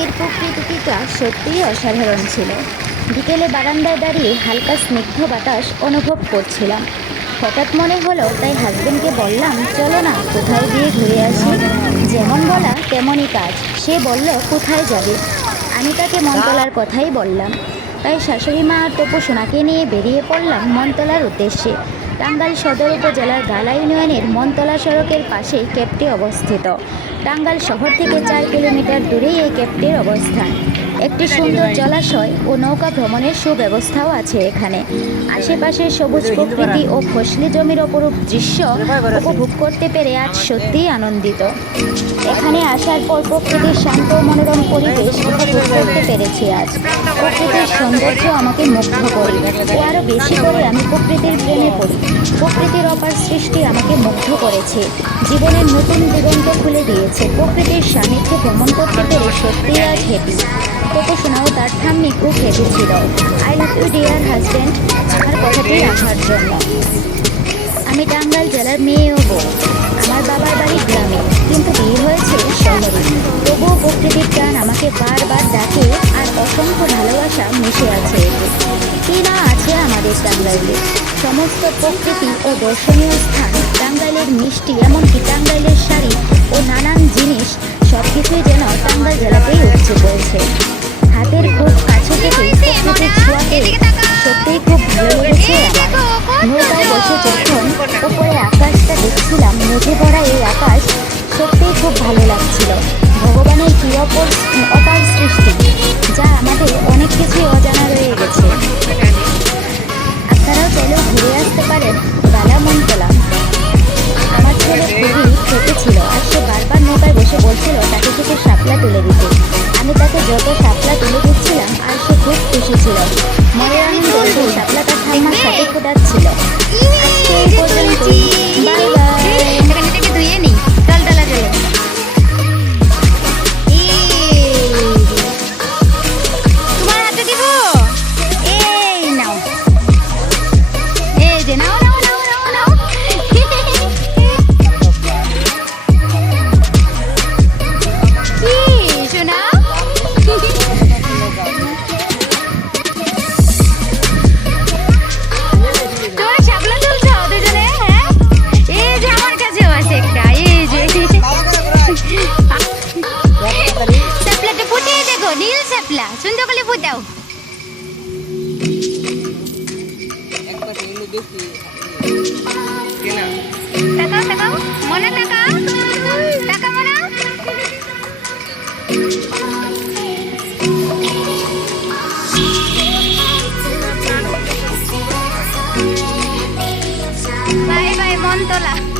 আজকের প্রকৃতিটা সত্যিই অসাধারণ ছিল। বিকেলে বারান্দায় দাঁড়িয়ে হালকা স্নিগ্ধ বাতাস অনুভব করছিলাম। হঠাৎ মনে হলো, তাই হাজবেন্ডকে বললাম, চলো না, কোথাও গিয়ে ঘুরে আসি। যেমন বলা, তেমনই কাজ। সে বলল, কোথায় যাবে? আমি তাকে মনতলার কথাই বললাম। তাই শাশুড়ি মা আর তপু সোনাকে নিয়ে বেরিয়ে পড়লাম মনতলার উদ্দেশ্যে। টাঙ্গাইল সদর উপজেলার গালা ইউনিয়নের মনতলা সড়কের পাশেই ক্যাবটি অবস্থিত। টাঙ্গাইল শহর থেকে চার কিলোমিটার দূরেই এই ক্যাবটির অবস্থান। একটি সুন্দর জলাশয় ও নৌকা ভ্রমণের সুব্যবস্থাও আছে এখানে। আশেপাশের সবুজ প্রকৃতি ও ফসলি জমির অপরূপ দৃশ্য উপভোগ করতে পেরে আজ সত্যিই আনন্দিত। এখানে আসার পর প্রকৃতির শান্ত মনোরম পরিবেশ উপভোগ করতে পেরেছি আজ। প্রকৃতির সৌন্দর্য আমাকে মুগ্ধ করে ও আরও বেশি করে আমি প্রকৃতির প্রেমে পড়ি। প্রকৃতির অপার সৃষ্টি আমাকে মুগ্ধ করেছে। জীবনের নতুন দিগন্ত খুলে দিয়েছে। প্রকৃতির সান্নিধ্যে ভ্রমণ করতে পেরে সত্যি আজ হেপি তবু শোনাও তার ঠাম্মি খুব হেপি ছিল। I love you dear husband আমার কথাটি রাখার জন্য। আমি টাঙ্গাইল জেলার মেয়ে ও বউ। আমার বাবার বাড়ি গ্রামে, কিন্তু বিয়ে হয়েছে শহরে। তবুও প্রকৃতির টান আমাকে বারবার ডাকে আর অসংখ্য ভালোবাসা মিশে আছে। কি না আছে আমাদের টাঙ্গাইলে? সমস্ত প্রকৃতি ও দর্শনীয় স্থান টাঙ্গাইলের মিষ্টি এমনকি টাঙ্গাইলের শাড়ি ও নানান জিনিস সব কিছুই যেন টাঙ্গাইল জেলাতেই উঠছে পড়েছে হাতের খুব কাছে থেকে প্রকৃতির সত্যিই খুব ভালো লেগেছে আমার। নৌকায় বসে যখন উপরে আকাশটা দেখছিলাম মেঘে ভরা এই আকাশ সত্যিই খুব ভালো লাগছিল। সাথে শাপলা সুন্দর করে ফুটাও তাকাও তাকাও। মনে তাকাও। তাকা মনে। বাই বাই মন তোলা।